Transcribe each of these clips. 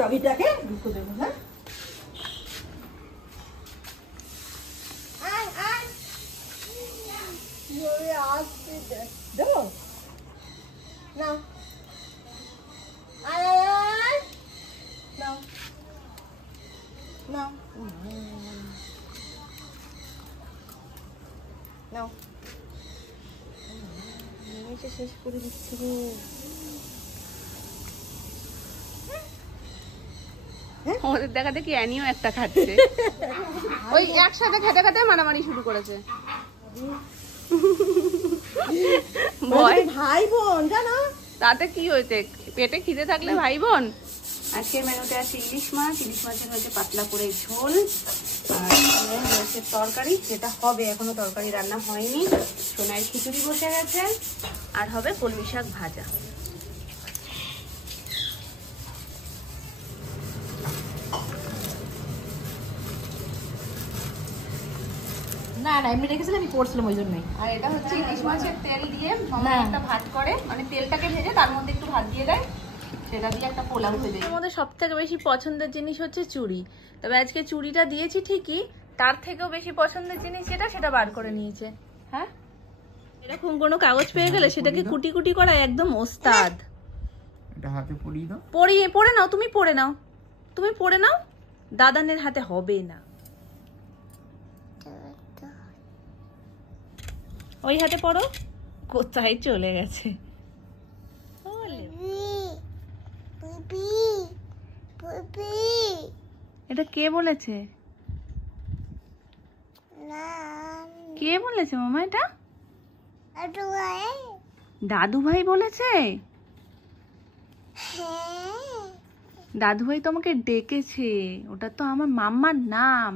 ডগিটাকে ঢুকতে দেবো। হ্যাঁ দেবো না No. No. শেষ করে দিচ্ছি গো। ওদের দেখা দেখি অ্যানিও একটা খাচ্ছে। ওই একসাথে খেতে খেতে মারামারি শুরু করেছে। ভাই বোন জানো তাতে কি হয়েছে, পেটে খিদে থাকলে ভাই বোন। আজকের মেনুতে আছে ইলিশ মাছ, ইলিশ মাছের হয়েছে পাতলা করে ঝোল, আর রয়েছে তরকারি, যেটা হবে এখনো তরকারি রান্না হয়নি। সোনার খিচুড়ি বসে গেছে, আর হবে কলমি শাক ভাজা। না না এমনি রেখেছিলাম, আমি করছিলাম ওই জন্যই। আর এটা হচ্ছে ইলিশ মাছের তেল দিয়ে মামা একটা ভাত করে, মানে তেলটাকে ভেজে তার মধ্যে একটু ভাত দিয়ে দেয়, সেটা দিয়ে একটা পোলাও হয়ে যায়। আমাদের সব থেকে বেশি পছন্দের জিনিস হচ্ছে চুড়ি। তবে আজকে চুড়িটা দিয়েছি ঠিকই, তার থেকেও বেশি পছন্দের জিনিস সেটা বার করে নিয়েছে। হ্যাঁ এরকম কোনো কাগজ পেয়ে গেলে সেটাকে কুটি কুটি করা একদম ওস্তাদ। এটা হাতে পরিয়ে দাও। পরে নাও, তুমি পরে নাও, দাদানের হাতে হবে না। ওই হাতে পড়ো, কোথায় চলে গেছে। এটা কে বলেছে? কে বলেছে মামা? এটা দাদু ভাই বলেছে। দাদু ভাই তো আমাকে ডেকেছে, ওটা তো আমার মাম্মার নাম।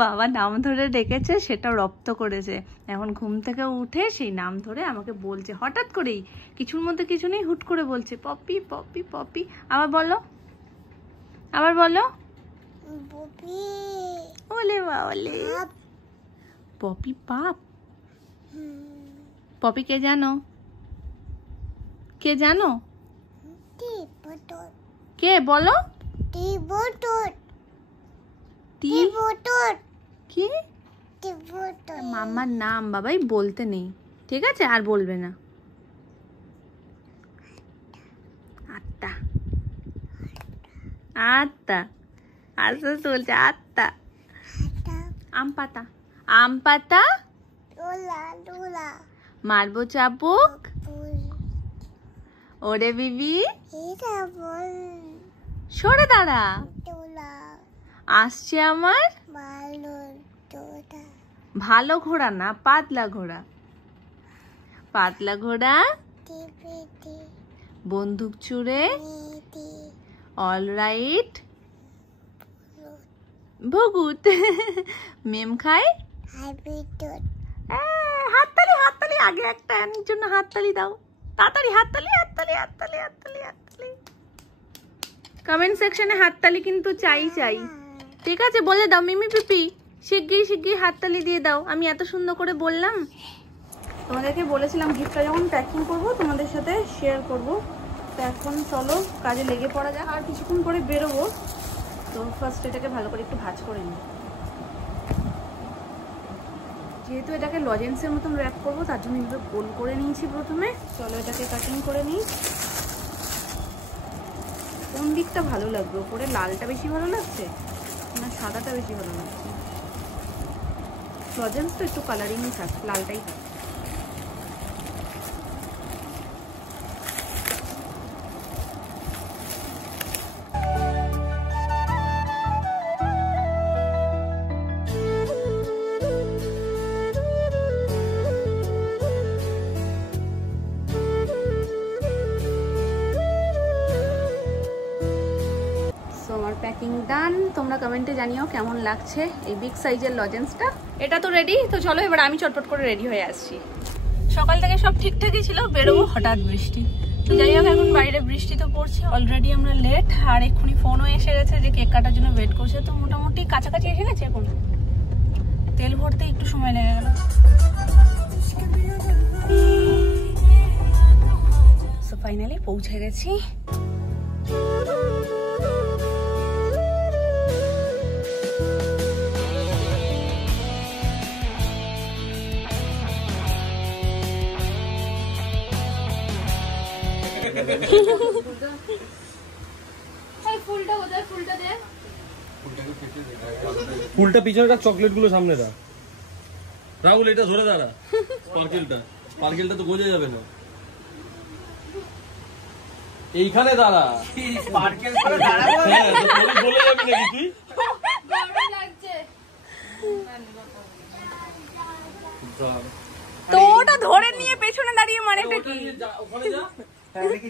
বাবা নাম ধরে ডেকেছে, সেটা রপ্ত করেছে। এখন ঘুম থেকে উঠে সেই নাম ধরে আমাকে বলছে, হঠাৎ করেই, কিছুর মধ্যে কিছু নেই, হুট করে বলছে পপি পপি পপি। আবার বলো ওলে বাওলে পপি পাপ। পপি কে জানো? কে বলো? কি মামার নাম বাবাই বলতে নেই, ঠিক আছে? আর বলবে না। আত্মা আত্মা আস্তে বলছে আত্মা। আম পাতা মারবো চাবুক, ওরে বিবি সরে দাঁড়া, আসছে আমার ভালো ঘোড়া না পাতলা ঘোড়া। পাতলা ঘোড়া বন্দুক ছুড়ে অলরাইট ভগুত মেম খায় হাততালি হাততালি। আগে একটা এর জন্য হাততালি দাও, তাড়াতাড়ি হাততালি হাততালি হাততালি হাততালি হাততালি। কমেন্ট সেকশনে হাততালি কিন্তু চাই, ঠিক আছে? বলে দাও মিমি পিপি, শিগগির হাততালি দিয়ে দাও। আমি এত সুন্দর করে বললাম। তোমাদেরকে বলেছিলাম গিফটটা যখন প্যাকিং করবো তোমাদের সাথে শেয়ার করব। তো এখন চলো কাজে লেগে পড়া যাক, আর কিছুক্ষণ পরে বেরোবো। তো ফার্স্ট এটাকে ভালো করে একটু ভাজ করে নিই। যেহেতু এটাকে লজেন্সের মতন র্যাপ করবো, তার জন্য এইভাবে গোল করে নিয়েছি প্রথমে। চলো এটাকে কাটিং করে নিই। কোন দিকটা ভালো লাগবে? ওপরে লালটা বেশি ভালো লাগছে না সাদাটা বেশি ভালো লাগছে? লজেন্স তো একটু কালারিংই থাক, লালটাই থাক। প্যাকিং ডান। তোমরা কমেন্টে জানিও কেমন লাগছে এই বিগ সাইজের লজেন্সটা। এটা তো রেডি, তো চলো এবার আমি চটপট করে রেডি হয়ে আসছি। সকাল থেকে সব ঠিকঠাকই ছিল, বেরোবো, হঠাৎ বৃষ্টি। তো যাই হোক, এখন বাইরে বৃষ্টি তো পড়ছে, অলরেডি আমরা লেট। আর এক্ষুনি ফোনও এসে গেছে যে কেক কাটার জন্য ওয়েট করছে। তো মোটামুটি কাছাকাছি এসে গেছে। এখন তেল ভরতে একটু সময় লেগে গেল। ফাইনালি পৌঁছে গেছি। ফুলটা পিছনে রাখ, চকলেট গুলো সামনে রাখ। রাহুল এটা ধরে দাঁড়া, স্পার্কেলটা তো বোঝা যাবে না। এইখানে দাঁড়া, স্পার্কেল করে দাঁড়াবো। হ্যাঁ, তো বলে যাবি নাকি তুই? গরম লাগছে। তো ওটা ধরে নিয়ে পেছনে দাঁড়িয়ে মানেটা কি? ওখানে যা,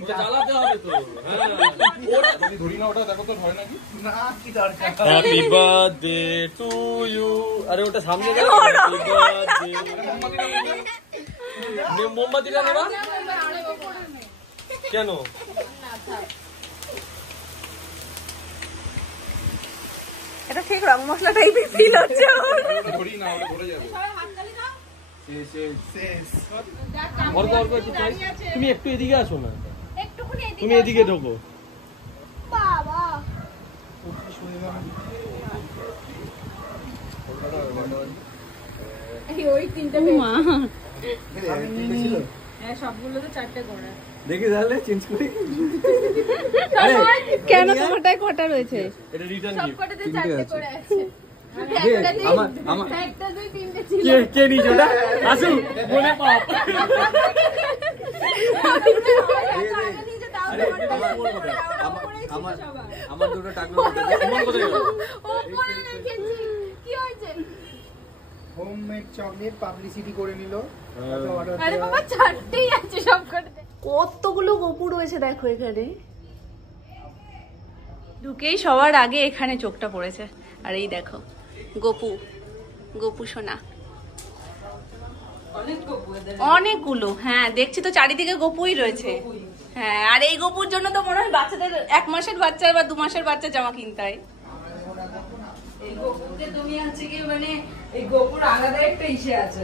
জ্বালাতে হবে তো। হ্যাঁ, ধরি না ওটা, দেখো তো ধরে নাকি না। কি দরকার? Happy birthday to you. আরে ওটা সামনে দাও। Happy birthday. মোমবাতিটা নেবা কেন? এটা ঠিক রং মশলা টাইপের ফিল হচ্ছে। ধরি না, ওটা ধরে যাবে। তুমি একটু এদিকে আসো না, তুমি এদিকে ঢোকো। বাবা ওই তিনটা সবগুলো তো 4টে করে দেখি তাহলে চেঞ্জ করি। কেন তোমারটাই কটা রয়েছে? এটা রিটার্ন গিফট। সবকটাতে 4টে করে আছে। একটা দুই তিনটে ছিল। কে নিয়েছে ওটা? আসুন বলে পাপ। আমার দুটো টাকা তোমার কোথায় গেল? ওপরে রেখেছি। কি হয়েছে? হোমমেড চকলেট পাবলিসিটি করে নিল। আরে বাবা 4টেই আছে সবকটাতে। কতগুলো গপু রয়েছে দেখো এখানে। ঢুকেই সবার আগে এখানে চোখটা পড়েছে। আর এই দেখো গপু, গপু সোনা অনেকগুলো। হ্যাঁ দেখছি তো চারিদিকে গপুই রয়েছে। হ্যাঁ, আর এই গপুর জন্য তো মনে হয় বাচ্চাদের 1 মাসের বাচ্চা বা 2 মাসের বাচ্চা জামা কিনতে হয়। এই গপুতে তুমি আছে কি মানে এই গপুর আলাদা একটা ইসে আছে।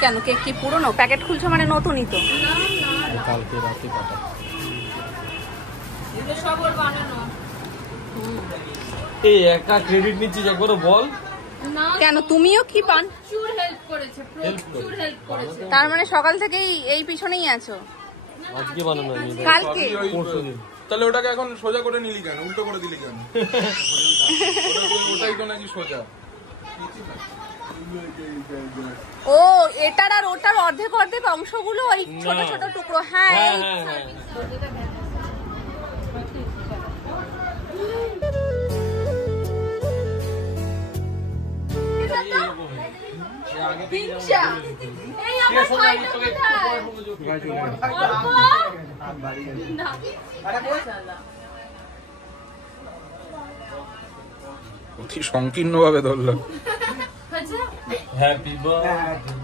কেন কেক কি পুরনো? প্যাকেট খুলছো মানে নতুনই তো। কালকে রাতে কাটা। এগুলো সব ওর বানানো। এই একা ক্রেডিট নিচ্ছিস একবারও বল। না কেন তুমিও কি পান? প্রচুর হেল্প করেছে, প্রচুর হেল্প করেছে। তার মানে সকাল থেকেই এই পিছনেই আছো? আজকে বানানো হয়নি, কালকে পরশুদিন। তাহলে ওটাকে এখন সোজা করে নিলি কেন? উল্টো করে দিলি কেন? ওটাই তো নাকি সোজা। ও এটার আর ওটার অর্ধেক অর্ধেক অংশগুলো ওই ছোট ছোট টুকরো। হ্যাঁ হ্যাঁ হ্যাঁ হ্যাঁ। হিংসা। এই আমার ভাইটা কোথায়? না। অতি সংকীর্ণ ভাবে ধরলো। আচ্ছা হ্যাপি বার্থডে।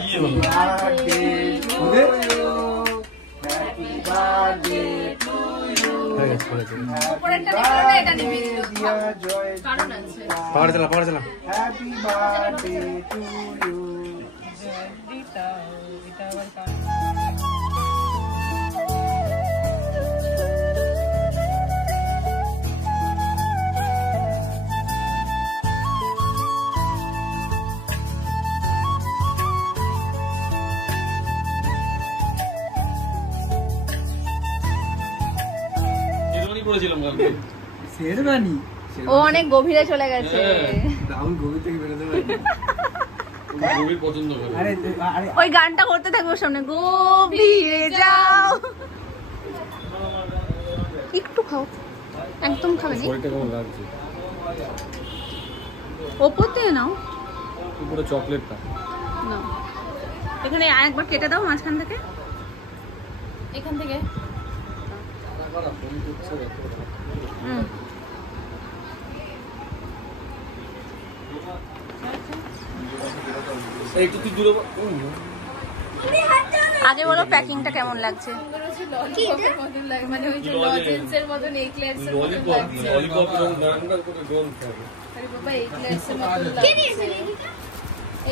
কি হলো? উপরেরটা নিবি না এটা নিবি? কারণ আছে। পাওয়ার চালা। Happy birthday to you. Sherwani পরেছিলাম কালকে। শেরবানি ও অনেক গভীরে চলে গেছে। রাহুল গভীর থেকে বেরোতে পারে। গভীর পছন্দ করে। আরে আরে ওই গানটা করতে থাকবো সামনে, গভীরে যাও। একটু খাও, একদম খাবে না। শরীরটা কেমন লাগছে? ওপর দিয়ে নাও। উপরে চকলেটটা। নাও এখানে আরেকবার কেটে দাও মাঝখান থেকে। এখান থেকে একটু তুই দূরে আগে বলো প্যাকিংটা কেমন লাগছে? ললিপপের মতন লাগে, মানে ওই যে লজেন্সের মতো এক্লেয়ার্সের মতন লাগছে। ললিপপ এরকম গানটা করে গোল খাবে। আরে বাবা এক্লেয়ার্সের মতন লাগছে।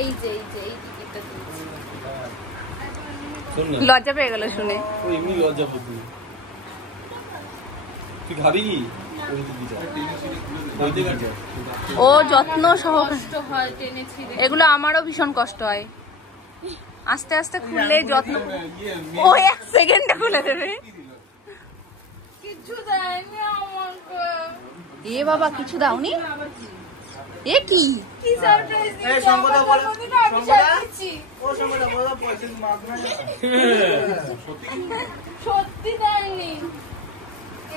এই যে এই টিকিটটা দিয়েছি। শোন না, লজ্জা পেয়ে গেল শুনে। ও এমনি লজ্জা পেতি। তুই খাবি কি? ও যত্ন সহকারে, কষ্ট হয় টেনে ছিঁড়ে। এগুলো আমারও ভীষণ কষ্ট হয়, আস্তে আস্তে খুললে যত্ন। ও 1 সেকেন্ডে খুলে দেবে। কিছু দেয়নি আমাকে। এ বাবা কিছু দাওনি? এ কি? কি সারপ্রাইজ দিচ্ছি? এই সঙ্গদা বলে, আমি তো অভিশাপ দিচ্ছি। ও সঙ্গদা বলে পয়সা মাগনা। সত্যি দেয়নি।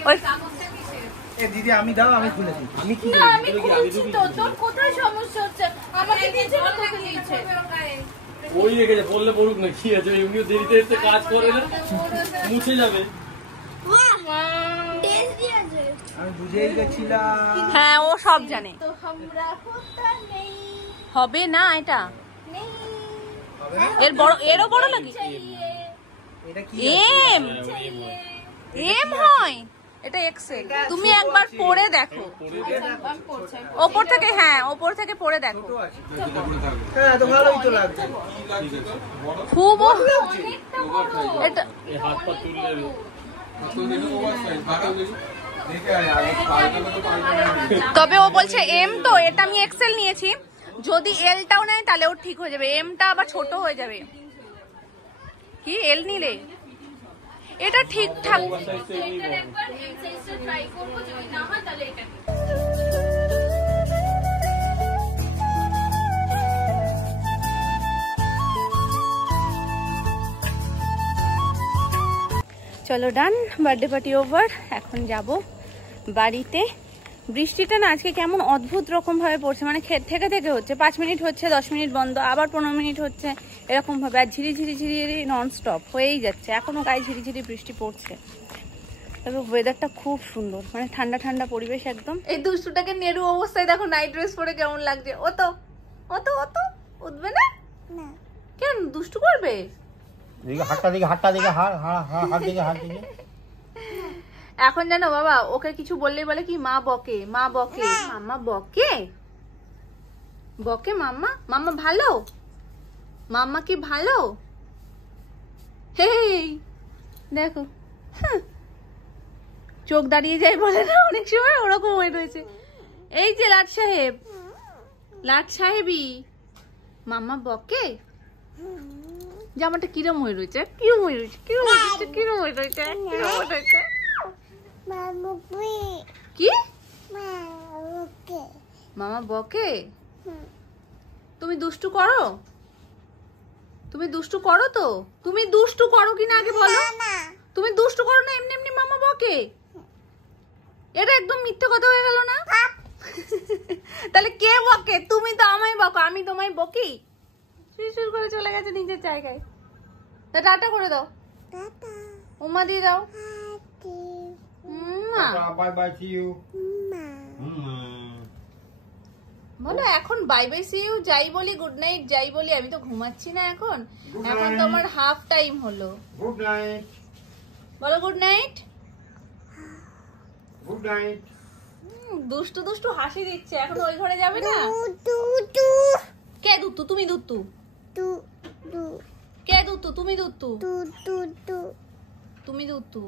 ওই কাগজটা কিসের? এ দিদি আমি দাও, আমি খুলে দিই। আমি কি না আমি খুলছি তো, তোর কোথায় সমস্যা হচ্ছে? আমাকে দিয়েছে না তোকে দিয়েছে? ওই রেখেছে, বললে পড়ুক না, কি আছে, এমনিও দেরিতে এসে কাজ করে না, মুছে যাবে। আমি বুঝেই গেছিলাম। হ্যাঁ ও সব জানে। তো আমরা হোতা নেই হবে না এটা, নেই এর বড়, এরও বড় লাগে। চাইয়ে এটা কি? এম এম হয়, এটা এক্সেল। তুমি একবার পড়ে দেখো আমি পড়ছি। ওপর থেকে, হ্যাঁ ওপর থেকে পড়ে দেখো। হ্যাঁ তো ভালোই তো লাগছে। খুব অনেকটা বড়। এটা এই হাত পা তুললে তবে ও বলছে এম, তো এটা আমি এক্সেল নিয়েছি, যদি এলটাও নেয় তাহলে ওর ঠিক হয়ে যাবে, এমটা আবার ছোট হয়ে যাবে। কি এল নিলে এটা ঠিকঠাক। এটার একবার এম সাইজটা ট্রাই করব, যদি না হয় তাহলে এটা নিই। চলো ডান, বার্থডে পার্টি ওভার। এখন যাব বাড়িতে। বৃষ্টিটা না আজকে কেমন অদ্ভুত রকম ভাবে পড়ছে, মানে থেকে থেকে হচ্ছে, 5 মিনিট হচ্ছে, 10 মিনিট বন্ধ, আবার 15 মিনিট হচ্ছে, এরকম ভাবে। আর ঝিরি ঝিরি ঝিরি নন স্টপ হয়েই যাচ্ছে, এখনো গায়ে ঝিরি ঝিরি বৃষ্টি পড়ছে। তবে ওয়েদারটা খুব সুন্দর, মানে ঠান্ডা ঠান্ডা পরিবেশ একদম। এই দুষ্টুটাকে নেরু অবস্থায় দেখো, নাইট ড্রেস পরে কেমন লাগছে। ও তো উঠবে না, কেন দুষ্টু করবে? হাতটা দিকে, হাতটা দিকে, হাত দিকে, হাত দিকে। এখন জানো বাবা, ওকে কিছু বললেই বলে কি মা বকে, মা বকে, মাম্মা বকে, বকে মাম্মা, মাম্মা ভালো, মাম্মা কি ভালো। হেই দেখো, চোখ দাঁড়িয়ে যায় বলে না অনেক সময়, ওরকম হয়ে রয়েছে। এই যে লাট সাহেব, লাট সাহেবই, মাম্মা বকে। জামাটা কিরম হয়ে রয়েছে, কিরম হয়ে রয়েছে, কিরম হয়ে রয়েছে, কিরম হয়ে রয়েছে, কিরম হয়ে রয়েছে। কি মামা বকে? তুমি দুষ্টু করো, তুমি দুষ্টু করো তো, তুমি দুষ্টু করো কিনা আগে বলো। তুমি দুষ্টু করো না, এমনি এমনি মামা বকে? এটা একদম মিথ্যে কথা হয়ে গেল না? তাহলে কে বকে? তুমি তো আমায় বকো, আমি তোমায় বকি? শুরু করে চলে গেছে নিজের জায়গায়। টাটা করে দাও, উম্মা দিয়ে দাও। Bye bye, see you. বলো এখন বাই বাই সি ইউ যাই বলি, গুড নাইট যাই বলি, আমি তো ঘুমাচ্ছি না এখন, এখন তো আমার হাফ টাইম হলো। গুড নাইট, বলো গুড নাইট। Good night. দুষ্টু দুষ্টু হাসি দিচ্ছে, এখন ওই ঘরে যাবে না। কে দুত্তু? তুমি দুত্তু? কে দুত্তু? তুমি দুত্তু? তুমি দুত্তু?